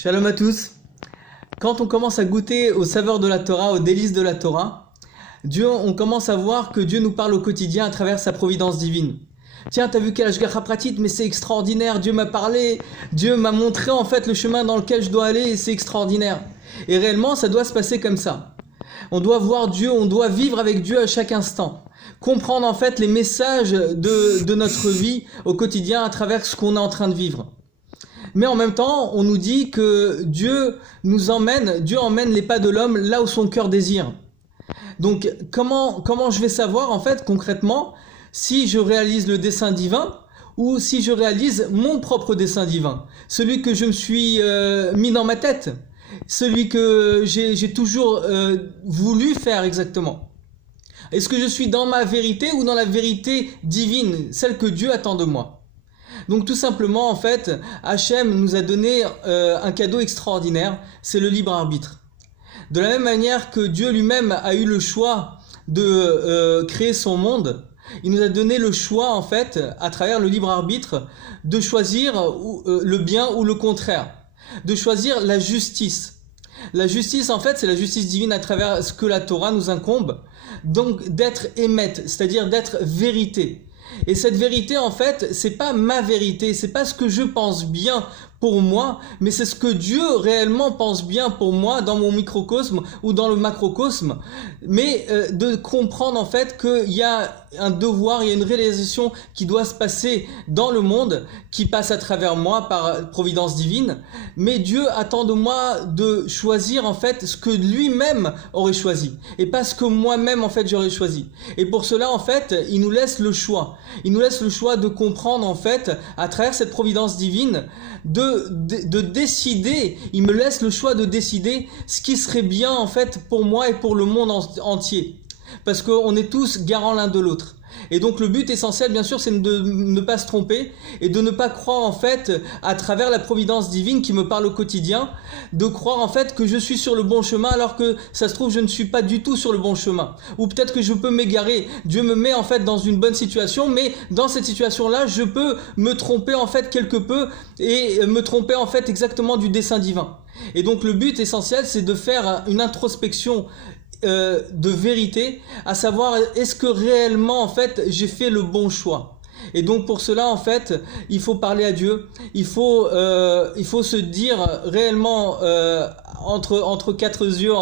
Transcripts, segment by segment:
Shalom à tous. Quand on commence à goûter aux saveurs de la Torah, aux délices de la Torah, on commence à voir que Dieu nous parle au quotidien à travers sa providence divine. Tiens, t'as vu quel Hashgacha Pratit, mais c'est extraordinaire, Dieu m'a parlé, Dieu m'a montré en fait le chemin dans lequel je dois aller et c'est extraordinaire. Et réellement, ça doit se passer comme ça. On doit voir Dieu, on doit vivre avec Dieu à chaque instant. Comprendre en fait les messages de notre vie au quotidien à travers ce qu'on est en train de vivre. Mais en même temps, on nous dit que Dieu emmène les pas de l'homme là où son cœur désire. Donc, comment je vais savoir, en fait, concrètement, si je réalise le dessein divin ou si je réalise mon propre dessein divin, celui que je me suis mis dans ma tête, celui que j'ai toujours voulu faire exactement. Est-ce que je suis dans ma vérité ou dans la vérité divine, celle que Dieu attend de moi? Donc tout simplement, en fait, Hachem nous a donné un cadeau extraordinaire, c'est le libre arbitre. De la même manière que Dieu lui-même a eu le choix de créer son monde, il nous a donné le choix, en fait, à travers le libre arbitre, de choisir le bien ou le contraire, de choisir la justice. La justice, en fait, c'est la justice divine à travers ce que la Torah nous incombe, donc d'être émet, c'est-à-dire d'être vérité. Et cette vérité, en fait, c'est pas ma vérité, c'est pas ce que je pense bien pour moi, mais c'est ce que Dieu réellement pense bien pour moi dans mon microcosme ou dans le macrocosme. Mais de comprendre en fait qu'il y a un devoir, il y a une réalisation qui doit se passer dans le monde, qui passe à travers moi par providence divine. Mais Dieu attend de moi de choisir en fait ce que lui-même aurait choisi et pas ce que moi-même en fait j'aurais choisi. Et pour cela en fait, il nous laisse le choix. Il nous laisse le choix de comprendre en fait à travers cette providence divine de décider, il me laisse le choix de décider ce qui serait bien en fait pour moi et pour le monde entier. Parce qu'on est tous garants l'un de l'autre. Et donc le but essentiel bien sûr c'est de ne pas se tromper et de ne pas croire en fait à travers la providence divine qui me parle au quotidien, de croire en fait que je suis sur le bon chemin alors que ça se trouve je ne suis pas du tout sur le bon chemin. Ou peut-être que je peux m'égarer, Dieu me met en fait dans une bonne situation mais dans cette situation là je peux me tromper en fait quelque peu et me tromper en fait exactement du dessein divin. Et donc le but essentiel c'est de faire une introspection de vérité, à savoir est-ce que réellement en fait j'ai fait le bon choix. Et donc pour cela en fait il faut parler à Dieu, il faut se dire réellement entre quatre yeux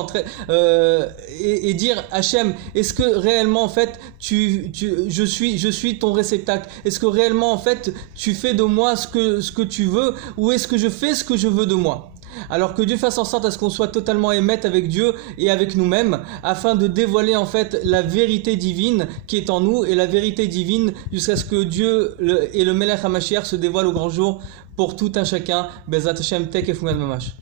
et dire Hachem, est-ce que réellement en fait je suis ton réceptacle, est-ce que réellement en fait tu fais de moi ce que tu veux ou est-ce que je fais ce que je veux de moi? Alors que Dieu fasse en sorte à ce qu'on soit totalement émette avec Dieu et avec nous-mêmes afin de dévoiler en fait la vérité divine qui est en nous et la vérité divine jusqu'à ce que Dieu et le Melech HaMashiach se dévoilent au grand jour pour tout un chacun. Bezat Hashem Tek et Fouman Mamash.